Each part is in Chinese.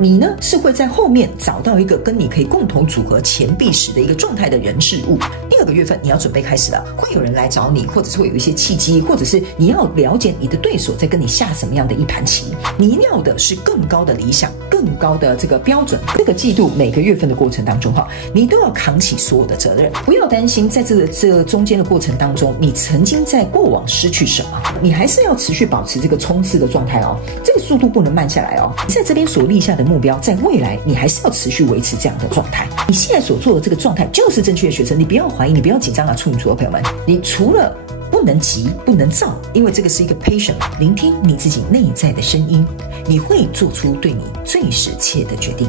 你呢是会在后面找到一个跟你可以共同组合钱币时的一个状态的人事物。第2个月份你要准备开始了，会有人来找你，或者是会有一些契机，或者是你要了解你的对手在跟你下什么样的一盘棋。你要的是更高的理想，更高的这个标准。这个季度每个月份的过程当中你都要扛起所有的责任，不要担心在这中间的过程当中，你曾经在过往失去什么，你还是要持续保持这个冲刺的状态哦，这个速度不能慢下来哦。在这边所立下的目标，在未来你还是要持续维持这样的状态。你现在所做的这个状态就是正确的学生，你不要怀疑，你不要紧张啊，处女座的朋友们，你除了不能急，不能躁，因为这个是一个 patient， 聆听你自己内在的声音，你会做出对你最适切的决定。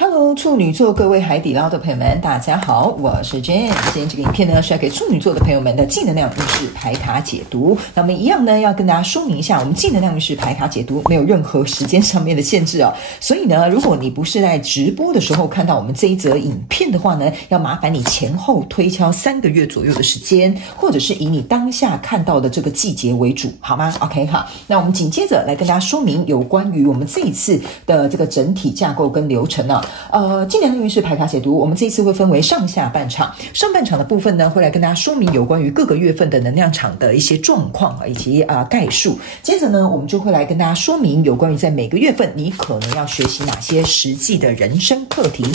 Hello， 处女座各位海底捞的朋友们，大家好，我是 Jane。今天这个影片呢是要给处女座的朋友们的正能量运势牌卡解读。那么一样呢，要跟大家说明一下，我们正能量运势牌卡解读没有任何时间上面的限制哦。所以呢，如果你不是在直播的时候看到我们这一则影片的话呢，要麻烦你前后推敲3个月左右的时间，或者是以你当下看到的这个季节为主，好吗 ？OK 好，那我们紧接着来跟大家说明有关于我们这一次的这个整体架构跟流程啊。正能量运势牌卡解读，我们这一次会分为上下半场。上半场的部分呢，会来跟大家说明有关于各个月份的能量场的一些状况以及概述。接着呢，我们就会来跟大家说明有关于在每个月份你可能要学习哪些实际的人生课题。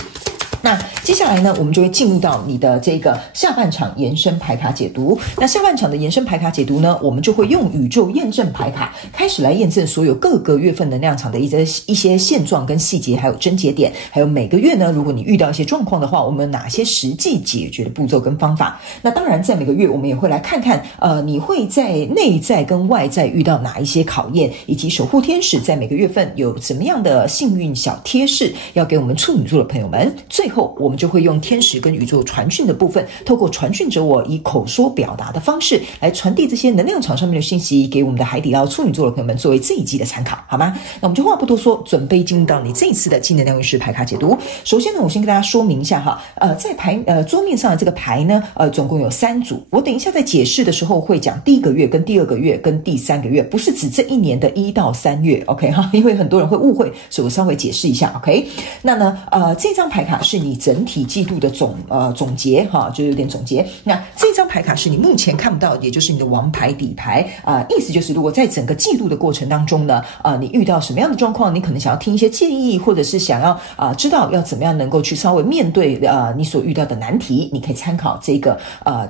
那接下来呢，我们就会进入到你的这个下半场延伸牌卡解读。那下半场的延伸牌卡解读呢，我们就会用宇宙验证牌卡开始来验证所有各个月份能量场的一些现状跟细节，还有症结点，还有每个月呢，如果你遇到一些状况的话，我们有哪些实际解决的步骤跟方法。那当然在每个月我们也会来看看你会在内在跟外在遇到哪一些考验，以及守护天使在每个月份有什么样的幸运小贴士要给我们处女座的朋友们。最后我们就会用天使跟宇宙传讯的部分，透过传讯者我以口说表达的方式来传递这些能量场上面的讯息给我们的海底捞处女座的朋友们，作为这一季的参考，好吗？那我们就话不多说，准备进入到你这一次的正能量运势牌卡解读。首先呢，我先跟大家说明一下在桌面上的这个牌呢，总共有3组。我等一下在解释的时候会讲第1个月跟第2个月跟第3个月，不是指这一年的1到3月 ，OK 哈？因为很多人会误会，所以我稍微解释一下 ，OK？ 那呢，这张牌卡是你整体季度的总结哈，就有点总结。那这张牌卡是你目前看不到，也就是你的王牌底牌意思就是如果在整个季度的过程当中呢，你遇到什么样的状况，你可能想要听一些建议，或者是想要知道要怎么样能够去稍微面对你所遇到的难题，你可以参考这个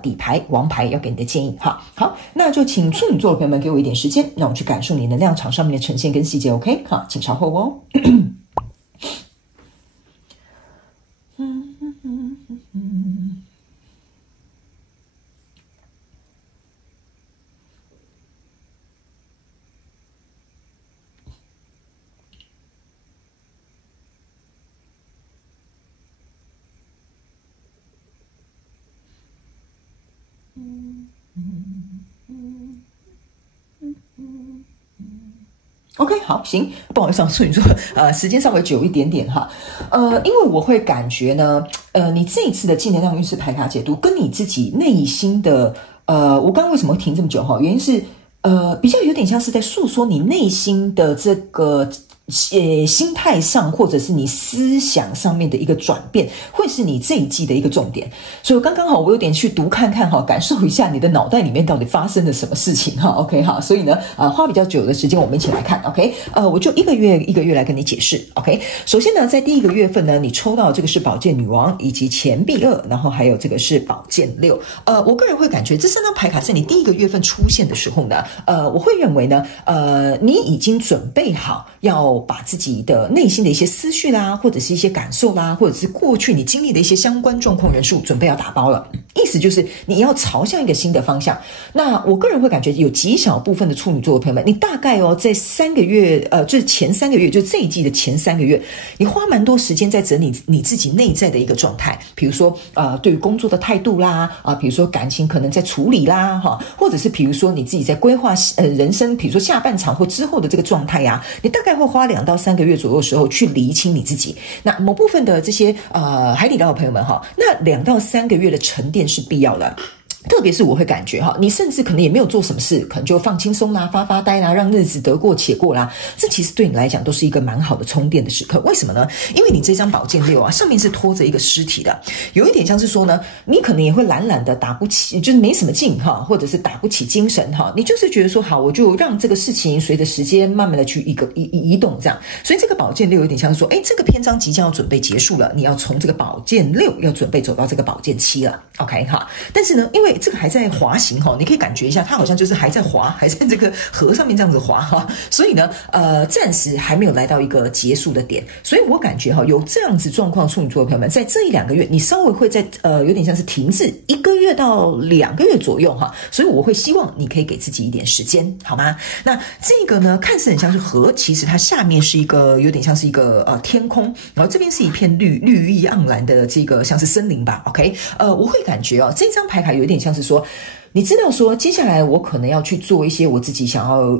底牌王牌要给你的建议哈。好，那就请处女座的朋友们给我一点时间，让我去感受你能量场上面的呈现跟细节 ，OK？ 好，请稍后哦。OK， 好，行，不好意思，处女座，时间稍微久一点点哈，因为我会感觉呢，你这一次的正能量运势牌卡解读跟你自己内心的，我刚刚为什么会停这么久哈？原因是，比较有点像是在诉说你内心的这个。心态上或者是你思想上面的一个转变，会是你这一季的一个重点。所以刚刚好，我有点去读看看哈，感受一下你的脑袋里面到底发生了什么事情哈。OK 好，所以呢，花比较久的时间，我们一起来看。OK， 我就一个月来跟你解释。OK， 首先呢，在第1个月份呢，你抽到这个是宝剑女王以及钱币2，然后还有这个是宝剑6。我个人会感觉这3张牌卡在你第1个月份出现的时候呢，我会认为呢，你已经准备好要把自己的内心的一些思绪啦，或者是一些感受啦，或者是过去你经历的一些相关状况人数，准备要打包了。意思就是你要朝向一个新的方向。那我个人会感觉有极小部分的处女座的朋友们，你大概在3个月，就是前3个月，就是这一季的前3个月，你花蛮多时间在整理你自己内在的一个状态。比如说对于工作的态度啦，比如说感情可能在处理啦，或者是比如说你自己在规划人生，比如说下半场或之后的这个状态呀，你大概会花2到3个月左右的时候去厘清你自己。那某部分的这些海底捞的朋友们那2到3个月的沉淀是必要的。特别是我会感觉哈，你甚至可能也没有做什么事，可能就放轻松啦、发呆啦，让日子得过且过啦。这其实对你来讲都是一个蛮好的充电的时刻。为什么呢？因为你这张宝剑六啊，上面是拖着一个尸体的，有一点像是说呢，你可能也会懒懒的打不起，就是没什么劲哈，或者是打不起精神哈。你就是觉得说好，我就让这个事情随着时间慢慢的去移动这样。所以这个宝剑六有点像是说，这个篇章即将要准备结束了，你要从这个宝剑六要准备走到这个宝剑七了 ，OK 哈。但是呢，因为这个还在滑行哈，你可以感觉一下，它好像就是还在滑，还在这个河上面这样子滑哈，所以呢，暂时还没有来到一个结束的点，所以我感觉哈，有这样子状况处女座的朋友们，在这1-2个月，你稍微会在有点像是停滞1个月到2个月左右哈，所以我会希望你可以给自己一点时间，好吗？那这个呢，看似很像是河，其实它下面是一个有点像是一个天空，然后这边是一片绿意盎然的这个像是森林吧 ，OK， 我会感觉这张牌卡有点像是说，你知道说接下来我可能要去做一些我自己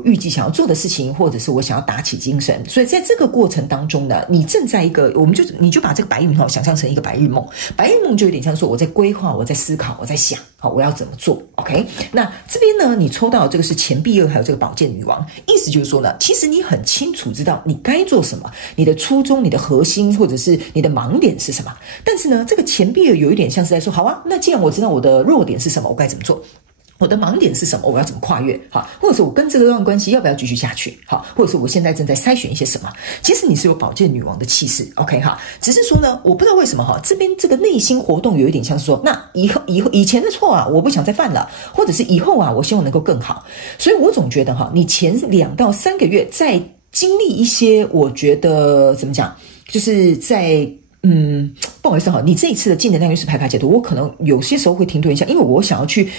预计想要做的事情，或者是我想要打起精神，所以在这个过程当中呢，你正在一个，你就把这个白日梦想象成一个白日梦，白日梦就有点像说我在规划，我在思考，我在想，好，我要怎么做 ，OK？ 那这边呢，你抽到这个是钱币二，还有这个宝剑女王，意思就是说呢，其实你很清楚知道你该做什么，你的初衷、你的核心或者是你的盲点是什么，但是呢，这个钱币二有一点像是在说，好啊，那既然我知道我的弱点是什么，我该怎么做？我的盲点是什么？我要怎么跨越？好，或者是我跟这个段关系要不要继续下去？好，或者是我现在正在筛选一些什么？其实你是有宝剑女王的气势 ，OK 哈。只是说呢，我不知道为什么哈，这边这个内心活动有一点像是说，那以前的错啊，我不想再犯了，或者是以后啊，我希望能够更好。所以我总觉得哈，你前2到3个月在经历一些，我觉得怎么讲，就是在。不好意思哈，你这一次的净能量运势牌卡解读，我可能有些时候会停顿一下，因为我想要去，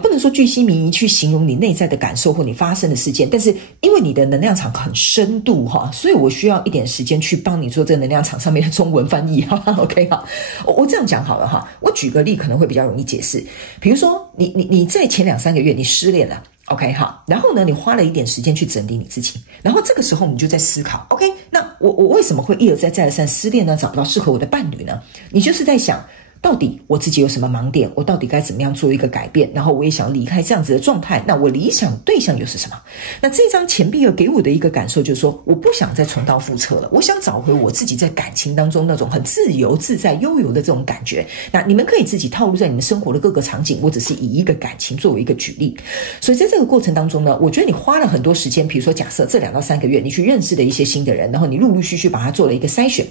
不能说巨细靡遗去形容你内在的感受或你发生的事件，但是因为你的能量场很深度哈，所以我需要一点时间去帮你做这个能量场上面的中文翻译哈 ，OK 哈，我这样讲好了哈，我举个例可能会比较容易解释，比如说你在前2-3个月你失恋了。OK 好，然后呢，你花了一点时间去整理你自己，然后这个时候你就在思考 ，OK， 那我为什么会一而再再而三失恋呢？找不到适合我的伴侣呢？你就是在想，到底我自己有什么盲点？我到底该怎么样做一个改变？然后我也想离开这样子的状态，那我理想对象又是什么？那这张钱币二给我的一个感受就是说，我不想再重蹈覆辙了，我想找回我自己在感情当中那种很自由自在悠游的这种感觉。那你们可以自己套路在你们生活的各个场景，我只是以一个感情作为一个举例。所以在这个过程当中呢，我觉得你花了很多时间，比如说假设这2到3个月你去认识了一些新的人，然后你陆陆续续把它做了一个筛选，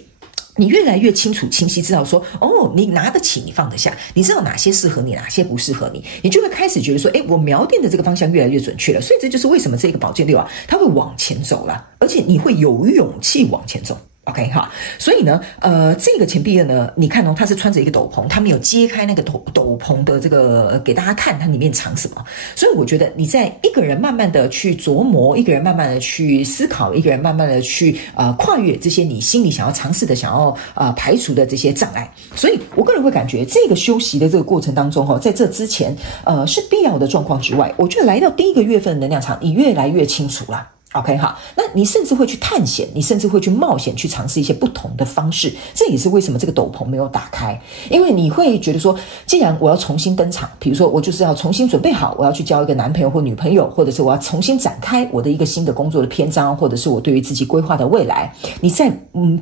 你越来越清楚清晰知道说，你拿得起你放得下，你知道哪些适合你，哪些不适合你，你就会开始觉得说，我瞄定的这个方向越来越准确了。所以这就是为什么这个宝剑六啊，它会往前走了，而且你会有勇气往前走。OK 哈，所以呢，这个钱币二呢，你看它是穿着一个斗篷，它没有揭开那个斗篷的这个给大家看它里面藏什么，所以我觉得你在一个人慢慢的去琢磨，一个人慢慢的去思考，一个人慢慢的去跨越这些你心里想要尝试的、想要排除的这些障碍，所以我个人会感觉这个休息的这个过程当中哈，在这之前是必要的状况之外，我觉得来到第1个月份的能量场，你越来越清楚了。OK 好，那你甚至会去探险，你甚至会去冒险，去尝试一些不同的方式。这也是为什么这个斗篷没有打开，因为你会觉得说，既然我要重新登场，比如说我就是要重新准备好，我要去交一个男朋友或女朋友，或者是我要重新展开我的一个新的工作的篇章，或者是我对于自己规划的未来，你在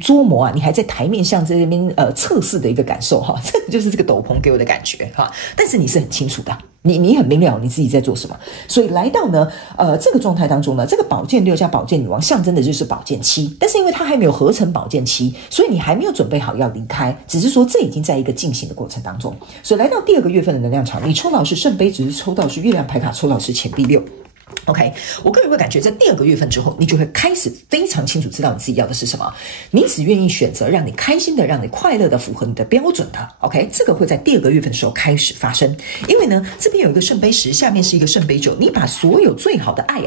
琢磨啊，你还在台面上这边测试的一个感受哈，这个就是这个斗篷给我的感觉哈。但是你是很清楚的。你很明了你自己在做什么，所以来到呢这个状态当中呢，这个宝剑六加宝剑女王象征的就是宝剑七，但是因为它还没有合成宝剑七，所以你还没有准备好要离开，只是说这已经在一个进行的过程当中。所以来到第2个月份的能量场，你抽到是圣杯，只是抽到是月亮牌卡，抽到是钱币六。OK， 我个人会感觉在第2个月份之后，你就会开始非常清楚知道你自己要的是什么，你只愿意选择让你开心的、让你快乐的、符合你的标准的。OK， 这个会在第2个月份的时候开始发生，因为呢，这边有一个圣杯10，下面是一个圣杯9，你把所有最好的爱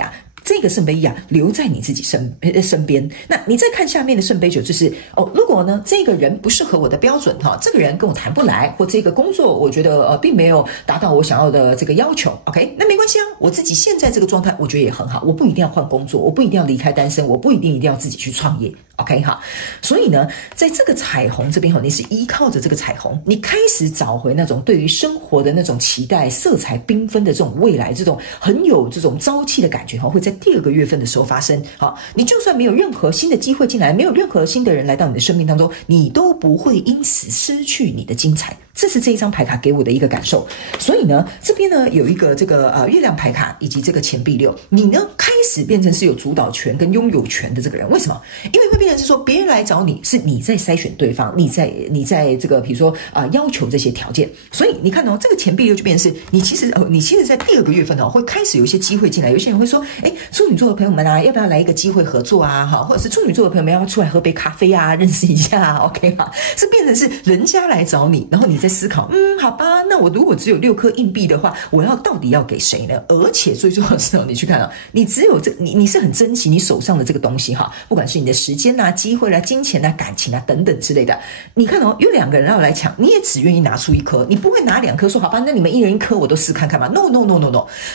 这个圣杯一啊，留在你自己身边。那你再看下面的圣杯九，就是如果呢这个人不适合我的标准哈，这个人跟我谈不来，或这个工作我觉得并没有达到我想要的这个要求 ，OK， 那没关系啊，我自己现在这个状态我觉得也很好，我不一定要换工作，我不一定要离开单身，我不一定要自己去创业。OK 哈，所以呢，在这个彩虹这边哈，你是依靠着这个彩虹，你开始找回那种对于生活的那种期待，色彩缤纷的这种未来，这种很有这种朝气的感觉哈，会在第2个月份的时候发生。好，你就算没有任何新的机会进来，没有任何新的人来到你的生命当中，你都不会因此失去你的精彩。这是这一张牌卡给我的一个感受。所以呢，这边呢有一个这个月亮牌卡以及这个钱币6，你呢开始变成是有主导权跟拥有权的这个人。为什么？因为会变成是说别人来找你，是你在筛选对方，你在这个比如说要求这些条件。所以你看这个钱币6就变成是你其实在第2个月份会开始有一些机会进来。有些人会说，处女座的朋友们啊，要不要来一个机会合作啊？或者是处女座的朋友们要不要出来喝杯咖啡啊，认识一下 OK 吗？是变成是人家来找你，然后你在思考，好吧，那我如果只有6颗硬币的话，我到底要给谁呢？而且最重要的是你去看你只有你是很珍惜你手上的这个东西哈，不管是你的时间啊、机会啊、金钱啊、感情啊等等之类的。你看有2个人要来抢，你也只愿意拿出1颗，你不会拿2颗说好吧，那你们1人1颗我都试看看嘛。No，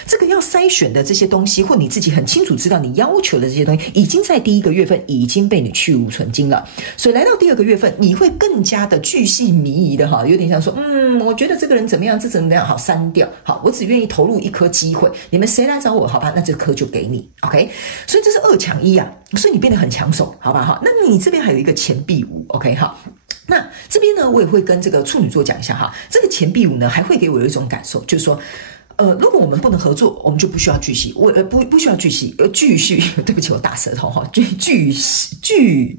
这个要筛选的这些东西，或你自己很清楚知道你要求的这些东西，已经在第1个月份已经被你去无存菁了。所以来到第2个月份，你会更加的巨细靡遗的有点像说，我觉得这个人怎么样，这怎么样，好删掉，好，我只愿意投入1颗机会，你们谁来找我，好吧，那这颗就给你 OK。 所以这是2抢1啊，所以你变得很抢手，好吧哈。那你这边还有一个钱币5 OK 哈。那这边呢，我也会跟这个处女座讲一下哈，这个钱币5呢还会给我有一种感受，就是说如果我们不能合作，我们就不需要继续，不需要继续，对不起，我大舌头哈，继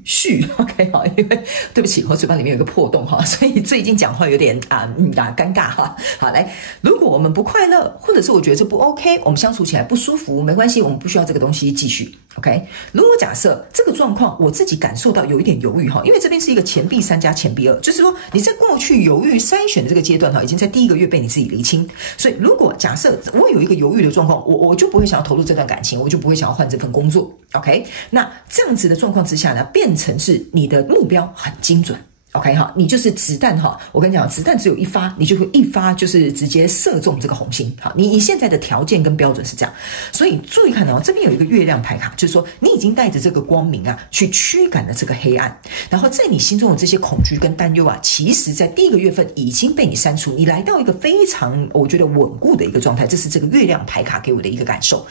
续 OK 好，因为对不起，我嘴巴里面有个破洞哈，所以最近讲话有点尴尬哈。好，来，如果我们不快乐，或者是我觉得这不 OK， 我们相处起来不舒服，没关系，我们不需要这个东西继续 OK。如果假设这个状况我自己感受到有一点犹豫哈，因为这边是一个钱币3加钱币2，就是说你在过去犹豫筛选的这个阶段哈，已经在第1个月被你自己厘清，所以如果假设我有一个犹豫的状况，我就不会想要投入这段感情，我就不会想要换这份工作 OK。 那这样子的状况之下呢，变成是你的目标很精准OK 哈，你就是子弹哈，我跟你讲，子弹只有1发，你就会1发就是直接射中这个红心。好，你现在的条件跟标准是这样，所以注意看这边有一个月亮牌卡，就是说你已经带着这个光明啊，去驱赶了这个黑暗，然后在你心中的这些恐惧跟担忧啊，其实在第1个月份已经被你删除，你来到一个非常我觉得稳固的一个状态，这是这个月亮牌卡给我的一个感受。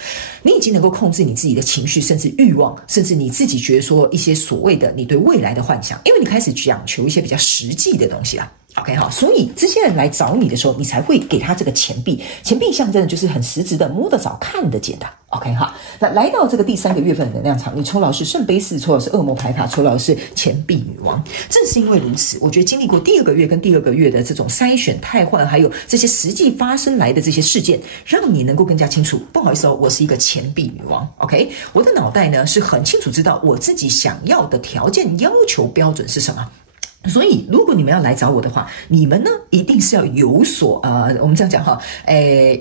你已经能够控制你自己的情绪，甚至欲望，甚至你自己觉得说一些所谓的你对未来的幻想，因为你开始讲求一些比较实际的东西啊。OK 好，所以这些人来找你的时候，你才会给他这个钱币。钱币象征的就是很实质的，摸得着、看得见的。OK 哈，那来到这个第3个月份的能量场，你抽到的是圣杯4，抽到的是恶魔牌卡，抽到的是钱币女王。正是因为如此，我觉得经历过第2个月跟第2个月的这种筛选、汰换，还有这些实际发生来的这些事件，让你能够更加清楚。不好意思我是一个钱币女王。OK， 我的脑袋呢是很清楚知道我自己想要的条件、要求、标准是什么。所以如果你们要来找我的话，你们呢一定是要有所我们这样讲哈，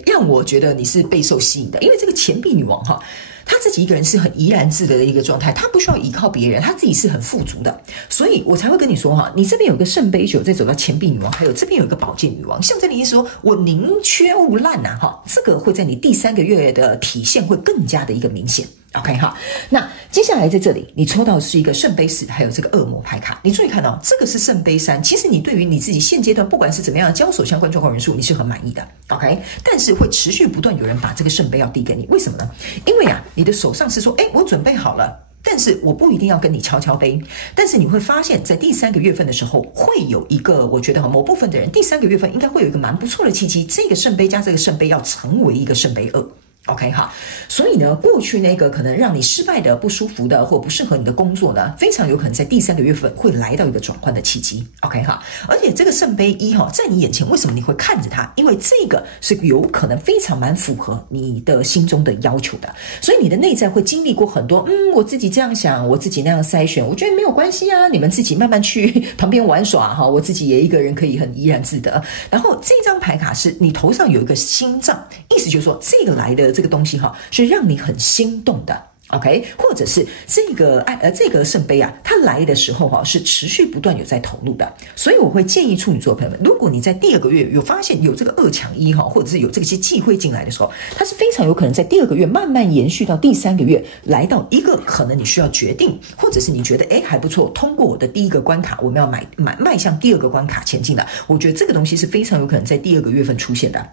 让我觉得你是备受吸引的。因为这个钱币女王哈，她自己一个人是很怡然自得的一个状态，她不需要依靠别人，她自己是很富足的，所以我才会跟你说哈，你这边有个圣杯9，再走到钱币女王，还有这边有一个宝剑女王，象征的意思说我宁缺毋滥呐哈，这个会在你第3个月的体现会更加的一个明显。OK 哈，那接下来在这里你抽到的是一个圣杯4，还有这个恶魔牌卡。你注意看这个是圣杯3，其实你对于你自己现阶段不管是怎么样的交手相关状况人数，你是很满意的 OK， 但是会持续不断有人把这个圣杯要递给你，为什么呢？因为你的手上是说我准备好了，但是我不一定要跟你敲敲杯，但是你会发现在第3个月份的时候，会有一个我觉得某部分的人第3个月份应该会有一个蛮不错的契机，这个圣杯加这个圣杯要成为一个圣杯2。OK 哈，所以呢，过去那个可能让你失败的、不舒服的或不适合你的工作呢，非常有可能在第3个月份会来到一个转换的契机。OK 哈，而且这个圣杯1哈，在你眼前，为什么你会看着它？因为这个是有可能非常蛮符合你的心中的要求的，所以你的内在会经历过很多，我自己这样想，我自己那样筛选，我觉得没有关系啊，你们自己慢慢去旁边玩耍哈，我自己也一个人可以很怡然自得。然后这张牌卡是你头上有一个心脏，意思就是说这个来的这个东西哈，是让你很心动的。OK， 或者是这个圣杯啊，它来的时候是持续不断有在投入的，所以我会建议处女座的朋友们，如果你在第2个月有发现有这个2抢1或者是有这些忌讳进来的时候，它是非常有可能在第2个月慢慢延续到第3个月，来到一个可能你需要决定，或者是你觉得还不错，通过我的第1个关卡，我们要迈向第2个关卡前进了。我觉得这个东西是非常有可能在第2个月份出现的。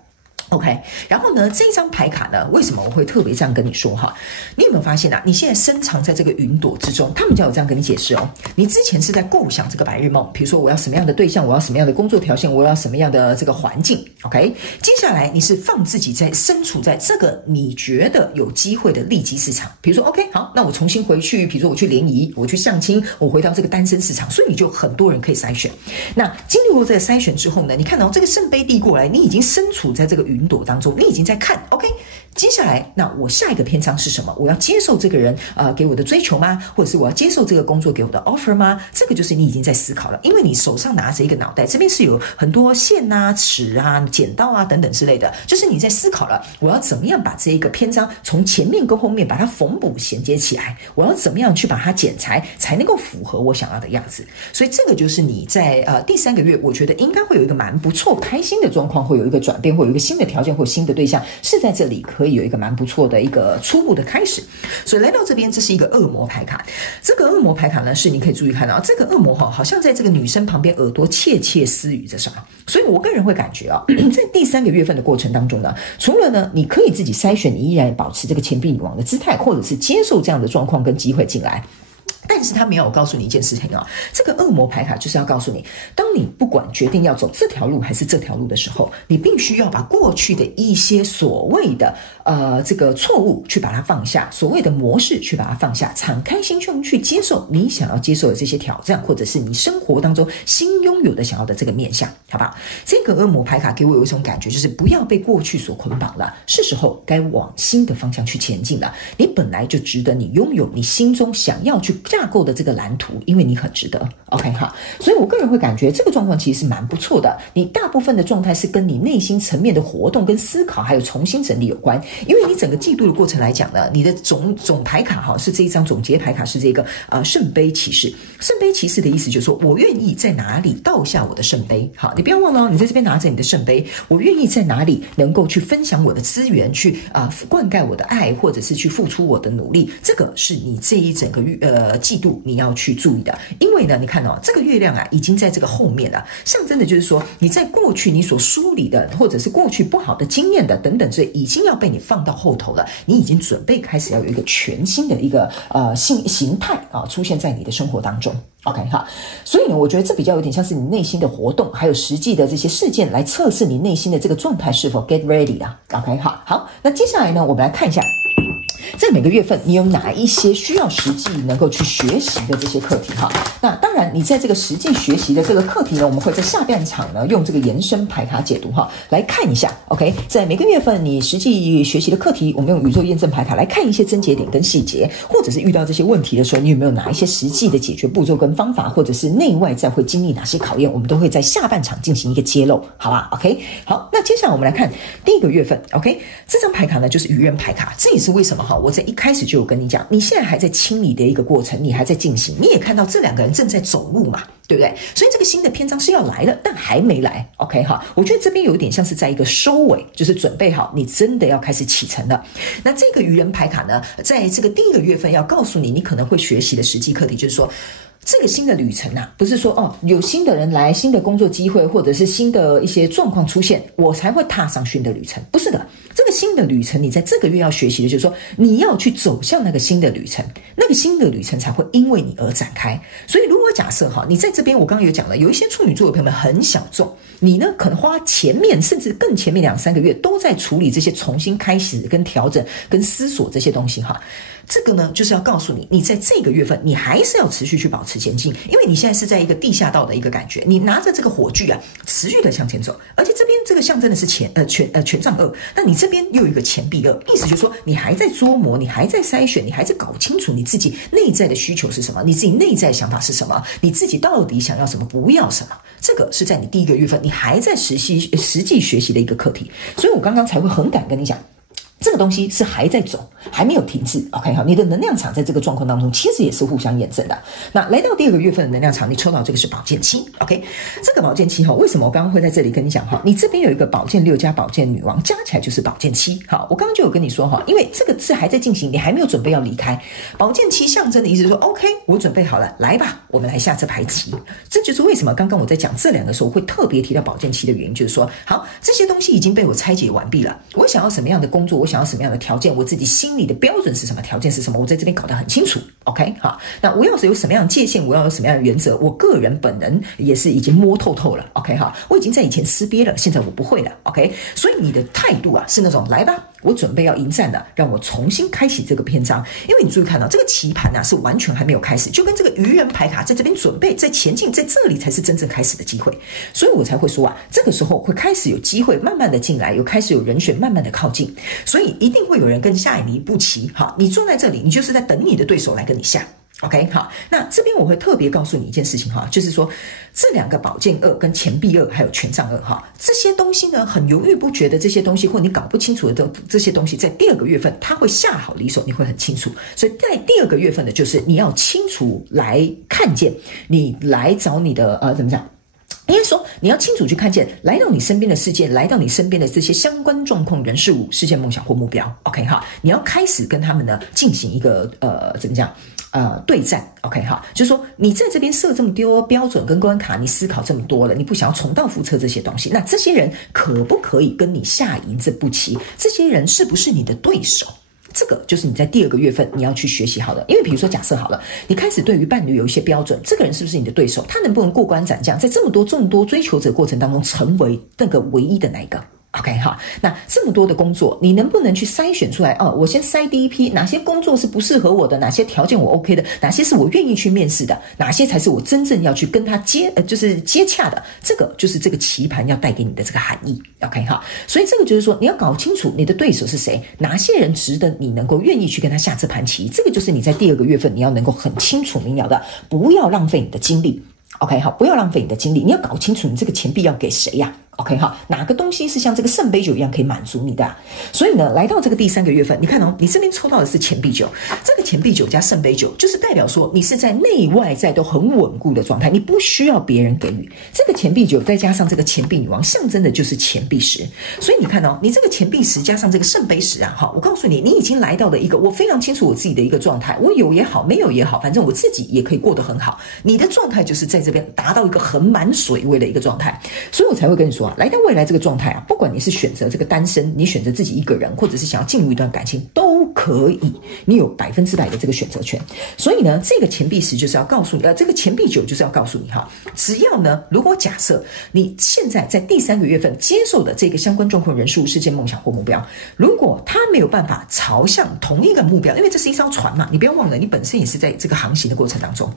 OK， 然后呢，这一张牌卡呢，为什么我会特别这样跟你说哈？你有没有发现啊？你现在深藏在这个云朵之中，他们就有这样跟你解释哦。你之前是在构想这个白日梦，比如说我要什么样的对象，我要什么样的工作条件，我要什么样的这个环境。OK， 接下来你是放自己在身处在这个你觉得有机会的利基市场，比如说 OK， 好，那我重新回去，比如说我去联谊，我去相亲，我回到这个单身市场，所以你就很多人可以筛选。那经历过这个筛选之后呢，你看到这个圣杯递过来，你已经身处在这个云朵当中，你已经在看 OK， 接下来那我下一个篇章是什么？我要接受这个人给我的追求吗？或者是我要接受这个工作给我的 offer 吗？这个就是你已经在思考了，因为你手上拿着一个脑袋，这边是有很多线啊、尺啊、剪刀啊等等之类的，就是你在思考了，我要怎么样把这一个篇章从前面跟后面把它缝补衔接起来，我要怎么样去把它剪裁才能够符合我想要的样子。所以这个就是你在第3个月，我觉得应该会有一个蛮不错开心的状况，会有一个转变，会有一个新的条件或新的对象是在这里可以有一个蛮不错的一个初步的开始。所以来到这边，这是一个恶魔牌卡。这个恶魔牌卡呢，是你可以注意看到这个恶魔好像在这个女生旁边耳朵窃窃私语着什么。所以我个人会感觉在第3个月份的过程当中呢，除了呢你可以自己筛选，你依然保持这个钱币女王的姿态，或者是接受这样的状况跟机会进来。但是他没有告诉你一件事情这个恶魔牌卡就是要告诉你，当你不管决定要走这条路还是这条路的时候，你必须要把过去的一些所谓的这个错误去把它放下，所谓的模式去把它放下，敞开心胸去接受你想要接受的这些挑战，或者是你生活当中新拥有的想要的这个面向，好不好？这个恶魔牌卡给我有一种感觉，就是不要被过去所捆绑了，是时候该往新的方向去前进了。你本来就值得你拥有你心中想要去架构的这个蓝图，因为你很值得 OK 哈。所以我个人会感觉这个状况其实是蛮不错的，你大部分的状态是跟你内心层面的活动跟思考还有重新整理有关。因为你整个季度的过程来讲呢，你的总牌卡是这一张总结牌卡，是这个圣杯骑士。圣杯骑士的意思就是说，我愿意在哪里倒下我的圣杯。好，你不要忘了你在这边拿着你的圣杯，我愿意在哪里能够去分享我的资源，去灌溉我的爱，或者是去付出我的努力。这个是你这一整个季度你要去注意的。因为呢，你看这个月亮已经在这个后面了，象征的就是说，你在过去你所梳理的，或者是过去不好的经验的等等，这已经要被你放到后头了，你已经准备开始要有一个全新的一个形态出现在你的生活当中。OK 哈，所以呢，我觉得这比较有点像是你内心的活动，还有实际的这些事件来测试你内心的这个状态是否 get ready 啦。OK 哈，好，那接下来呢，我们来看一下，在每个月份你有哪一些需要实际能够去学习的这些课题哈。那当然，你在这个实际学习的这个课题呢，我们会在下半场呢用这个延伸牌卡解读来看一下。OK， 在每个月份你实际学习的课题，我们用宇宙验证牌卡来看一些症结点跟细节，或者是遇到这些问题的时候，你有没有哪一些实际的解决步骤跟方法，或者是内外在会经历哪些考验，我们都会在下半场进行一个揭露，好吧 ？OK， 好，那接下来我们来看第一个月份 ，OK， 这张牌卡呢就是愚人牌卡，这也是为什么我在一开始就有跟你讲，你现在还在清理的一个过程，你还在进行，你也看到这两个人正在走路嘛，对不对？所以这个新的篇章是要来了，但还没来 ，OK 哈？我觉得这边有一点像是在一个收尾，就是准备好，你真的要开始启程了。那这个愚人牌卡呢，在这个第一个月份要告诉你，你可能会学习的实际课题，就是说，这个新的旅程不是说有新的人来，新的工作机会，或者是新的一些状况出现，我才会踏上新的旅程，不是的。这个新的旅程，你在这个月要学习的就是说，你要去走向那个新的旅程，那个新的旅程才会因为你而展开。所以如果假设你在这边，我刚刚有讲了，有一些处女座的朋友们很小众，你呢可能花前面甚至更前面2-3个月都在处理这些重新开始跟调整跟思索这些东西这个呢就是要告诉你，你在这个月份你还是要持续去保持前进，因为你现在是在一个地下道的一个感觉，你拿着这个火炬持续的向前走，而且这边这个象征的是权杖2，那你这边又有一个钱币2，意思就是说你还在琢磨，你还在筛选，你还在搞清楚你自己内在的需求是什么，你自己内在的想法是什么，你自己到底想要什么，不要什么，这个是在你第一个月份你还在实际学习的一个课题。所以我刚刚才会很敢跟你讲，这个东西是还在走，还没有停滞 OK 好，你的能量场在这个状况当中其实也是互相验证的。那来到第2个月份的能量场，你抽到这个是宝剑七 OK， 这个宝剑七为什么我刚刚会在这里跟你讲你这边有一个宝剑6加宝剑女王，加起来就是宝剑七。好，我刚刚就有跟你说因为这个是还在进行，你还没有准备要离开。宝剑七象征的意思是说 OK 我准备好了，来吧，我们来下这牌棋。这就是为什么刚刚我在讲这2个时候会特别提到宝剑七的原因，就是说好，这些东西已经被我拆解完毕了，我想要什么样的工作，我想要什么样的条件，我自己心里的标准是什么，条件是什么，我在这边搞得很清楚 OK 好，那我要有什么样的界限，我要有什么样的原则，我个人本人也是已经摸透透了 OK 好，我已经在以前撕憋了，现在我不会了 OK， 所以你的态度是那种来吧，我准备要迎战了，让我重新开启这个篇章。因为你注意看到这个棋盘是完全还没有开始，就跟这个愚人牌卡在这边准备在前进，在这里才是真正开始的机会，所以我才会说这个时候会开始有机会慢慢的进来，开始有人选慢慢的靠近，所以一定会有人跟下你一步棋。好，你坐在这里，你就是在等你的对手来跟你下。OK 好，那这边我会特别告诉你一件事情就是说这2个宝剑2跟钱币2还有权杖2这些东西呢，很犹豫不决的这些东西，或你搞不清楚的这些东西，在第2个月份它会下好离手，你会很清楚。所以在第2个月份的就是你要清楚来看见，你来找你的怎么讲，应该说你要清楚去看见来到你身边的事件，来到你身边的这些相关状况、人事物、事件、梦想或目标 OK 哈，你要开始跟他们呢进行一个怎么讲对战 OK 哈，就是说你在这边设这么多标准跟关卡，你思考这么多了，你不想要重蹈覆辙这些东西，那这些人可不可以跟你下赢这步棋？这些人是不是你的对手？这个就是你在第2个月份你要去学习好的。因为比如说假设好了，你开始对于伴侣有一些标准，这个人是不是你的对手？他能不能过关斩将，在这么多众多追求者过程当中成为那个唯一的那一个？OK 哈，那这么多的工作，你能不能去筛选出来我先筛第一批，哪些工作是不适合我的，哪些条件我 OK 的，哪些是我愿意去面试的，哪些才是我真正要去跟他就是接洽的，这个就是这个棋盘要带给你的这个含义 OK 哈，所以这个就是说你要搞清楚你的对手是谁，哪些人值得你能够愿意去跟他下这盘棋，这个就是你在第2个月份你要能够很清楚明了的，不要浪费你的精力 OK 好，不要浪费你的精力，你要搞清楚你这个钱币要给谁OK 好，哪个东西是像这个圣杯酒一样可以满足你的所以呢，来到这个第3个月份，你看你这边抽到的是钱币酒，这个钱币酒加圣杯酒，就是代表说你是在内外在都很稳固的状态，你不需要别人给予。这个钱币酒再加上这个钱币女王，象征的就是钱币石。所以你看你这个钱币石加上这个圣杯石我告诉你，你已经来到了一个我非常清楚我自己的一个状态，我有也好，没有也好，反正我自己也可以过得很好。你的状态就是在这边达到一个很满水位的一个状态，所以我才会跟你说来到未来这个状态不管你是选择这个单身，你选择自己一个人，或者是想要进入一段感情都可以，你有100%的这个选择权。所以呢，这个钱币石就是要告诉你这个钱币酒就是要告诉你只要呢，如果假设你现在在第3个月份接受的这个相关状况、人数、事件、梦想或目标，如果他没有办法朝向同一个目标，因为这是一艘船嘛，你不要忘了你本身也是在这个航行的过程当中，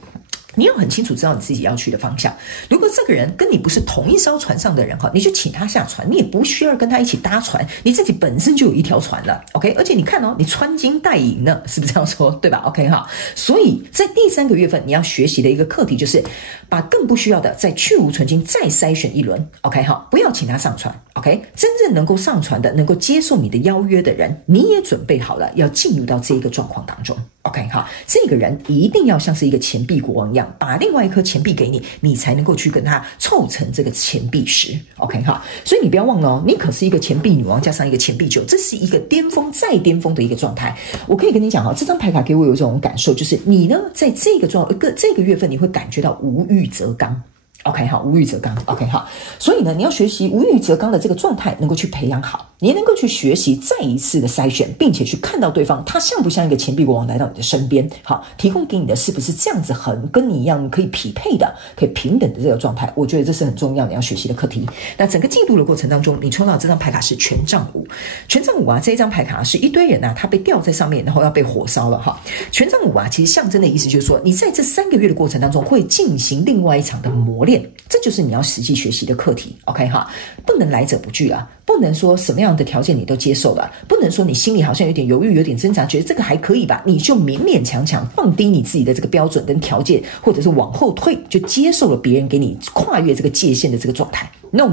你要很清楚知道你自己要去的方向。如果这个人跟你不是同一艘船上的人你就请他下船，你也不需要跟他一起搭船，你自己本身就有一条船了 OK， 而且你看你穿金戴银呢，是不是这样说对吧 OK 哈，所以在第3个月份你要学习的一个课题就是把更不需要的再去无存菁，再筛选一轮 OK 哈，不要请他上船 OK， 真正能够上船的，能够接受你的邀约的人，你也准备好了要进入到这个状况当中 OK 哈，这个人一定要像是一个钱币国王一样，把另外一颗钱币给你，你才能够去跟他凑成这个钱币石 OK 哈，所以你不要忘了你可是一个钱币女王加上一个钱币酒，这是一个巅峰再巅峰的一个状态。我可以跟你讲这张牌卡给我有一种感受，就是你呢在这个月份你会感觉到无欲则刚OK 好，无欲则刚 OK 好，所以呢，你要学习无欲则刚的这个状态，能够去培养好，你能够去学习再一次的筛选，并且去看到对方他像不像一个钱币国王来到你的身边，好，提供给你的是不是这样子很跟你一样可以匹配的、可以平等的这个状态？我觉得这是很重要你要学习的课题。那整个季度的过程当中，你抽到这张牌卡是权杖五，权杖五这一张牌卡是一堆人他被吊在上面，然后要被火烧了哈。权杖五其实象征的意思就是说，你在这3个月的过程当中会进行另外一场的磨练。这就是你要实际学习的课题 OK 哈，不能来者不拒不能说什么样样的条件你都接受了，不能说你心里好像有点犹豫有点挣扎，觉得这个还可以吧，你就勉勉强强放低你自己的这个标准跟条件，或者是往后退，就接受了别人给你跨越这个界限的这个状态。No，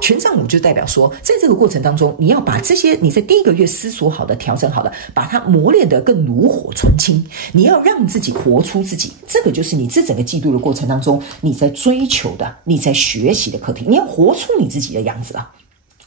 权杖5就代表说，在这个过程当中，你要把这些你在第一个月思索好的、调整好的，把它磨练得更炉火纯青。你要让自己活出自己，这个就是你这整个季度的过程当中，你在追求的、你在学习的课题。你要活出你自己的样子啊。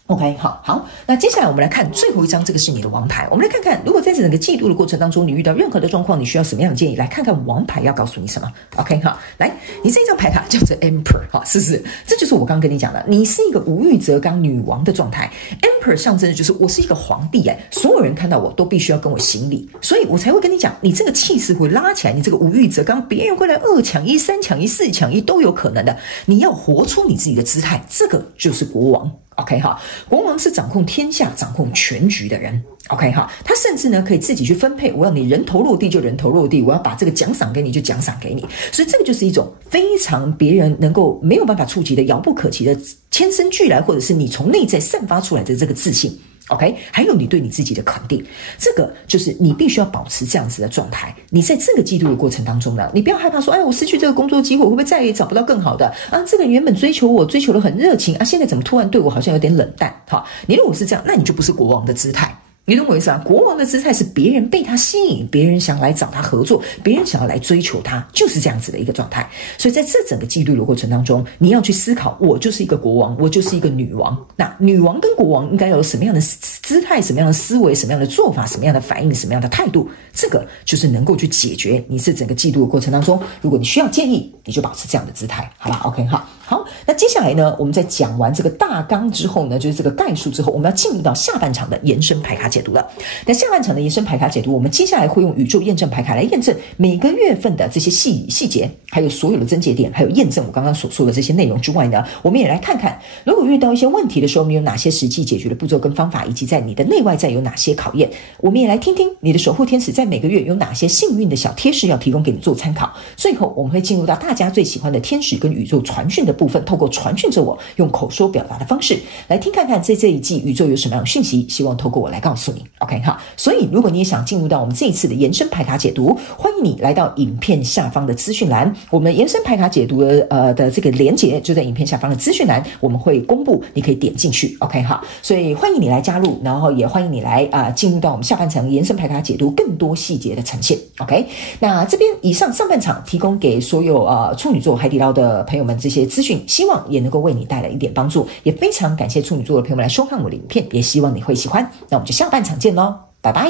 OK， 好，那接下来我们来看最后一张，这个是你的王牌。我们来看看，如果在整个季度的过程当中，你遇到任何的状况，你需要什么样的建议？来看看王牌要告诉你什么。OK， 好，来，你这张牌卡叫做 Emperor， 是不是？这就是我刚刚跟你讲的，你是一个无欲则刚女王的状态。Emperor 象征的就是我是一个皇帝，所有人看到我都必须要跟我行礼，所以我才会跟你讲，你这个气势会拉起来，你这个无欲则刚，别人会来2抢1、3抢1、4抢1都有可能的。你要活出你自己的姿态，这个就是国王。OK 哈，国王是掌控天下、掌控全局的人。OK 哈，他甚至呢可以自己去分配，我要你人头落地就人头落地，我要把这个奖赏给你就奖赏给你。所以这个就是一种非常别人能够没有办法触及的、遥不可及的天生俱来，或者是你从内在散发出来的这个自信。OK， 还有你对你自己的肯定，这个就是你必须要保持这样子的状态。你在这个季度的过程当中呢，你不要害怕说，我失去这个工作机会，我会不会再也找不到更好的啊？这个人原本追求我，追求得很热情啊，现在怎么突然对我好像有点冷淡？好，你如果是这样，那你就不是国王的姿态。你懂我意思啊？国王的姿态是别人被他吸引，别人想来找他合作，别人想要来追求他，就是这样子的一个状态。所以在这整个季度的过程当中，你要去思考，我就是一个国王，我就是一个女王。那女王跟国王应该有什么样的姿态、什么样的思维、什么样的做法、什么样的反应、什么样的态度？这个就是能够去解决你这整个季度的过程当中，如果你需要建议，你就保持这样的姿态，好吧 ？OK， 好，那接下来呢，我们在讲完这个大纲之后呢，就是这个概述之后，我们要进入到下半场的延伸牌卡解读了。那下半场的延伸牌卡解读，我们接下来会用宇宙验证牌卡来验证每个月份的这些细节，还有所有的症结点，还有验证我刚刚所说的这些内容之外呢，我们也来看看，如果遇到一些问题的时候，我们有哪些实际解决的步骤跟方法，以及在你的内外在有哪些考验。我们也来听听你的守护天使在每个月有哪些幸运的小贴士要提供给你做参考。最后我们会进入到大家最喜欢的天使跟宇宙传讯的部分，透过传讯着我用口说表达的方式来听看看在这一季宇宙有什么样的讯息，希望透过我来告诉你。OK 好，所以如果你也想进入到我们这一次的延伸牌卡解读，欢迎你来到影片下方的资讯栏，我们延伸牌卡解读的这个连结就在影片下方的资讯栏，我们会公布，你可以点进去。OK 好，所以欢迎你来加入，然后也欢迎你来进入到我们下半场延伸牌卡解读更多细节的呈现。OK， 那这边以上半场提供给所有处女座海底捞的朋友们这些资讯，希望也能够为你带来一点帮助，也非常感谢处女座的朋友们来收看我的影片，也希望你会喜欢。那我们就下半场见咯，拜拜。